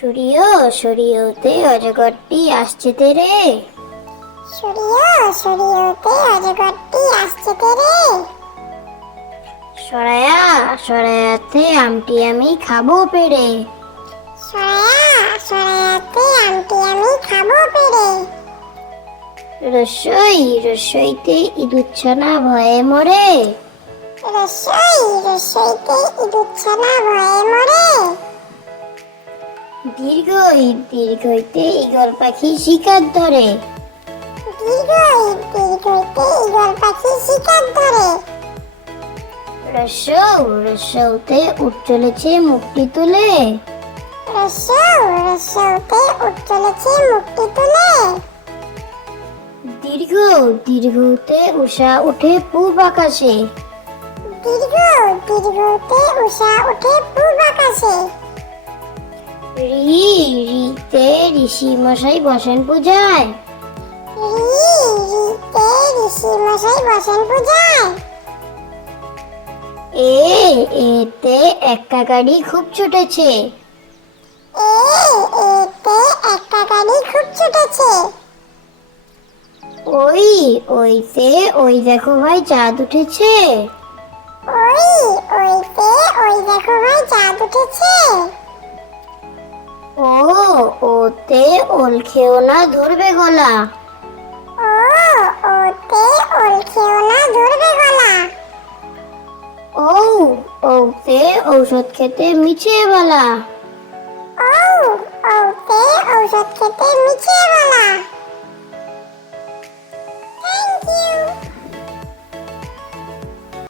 সরিয় সরিয়তে অজগরটি আসছে তেরে। সরিয় সরিয়তে অজগরটি আসছে তেরে। সরায়া সরায়াতে আমটি আমি খাব পেরে। সরায়া সরায়াতে আমটি আমি খাব পেরে। রসই রসইতে ইঁদুচ্ছনা ভয়ে মরে। রসই রসইতে ইঁদুচ্ছনা ভয়ে মরে। দীর্ঘই দীর্ঘইতে ইগল পাখি শিকার ধরে। দীর্ঘই দীর্ঘইতে ঈগল পাখি শিকার ধরে। রসৌ রসৌতে উঠ চলেছে মুক্তি তুলে। রসৌ রসৌতে উঠ চলেছে মুক্তি তুলে। দীর্ঘ দীর্ঘতে উষা উঠে পূব আকাশে। দীর্ঘ দীর্ঘতে উষা ওঠে পূব আকাশে। ঋষি মশাই বসেন পূজায়। ঋষি মশাই বসেন পূজায়। এ এতে একা গাড়ি খুব ছুটেছে। এ এতে একটা গাড়ি খুব ছুটেছে। ওই ওইতে ওই দেখো ভাই চাঁদ উঠেছে। ওই ওইতে ওই দেখো ভাই চাঁদ উঠেছে। ওল খেও না ধরবে গলা। ও ওতে ওল খেও না ধরবে গলা। ও ওতে ঔষধ খেতে মিছে বলা ও ওতে ঔষধ খেতে মিছে বলা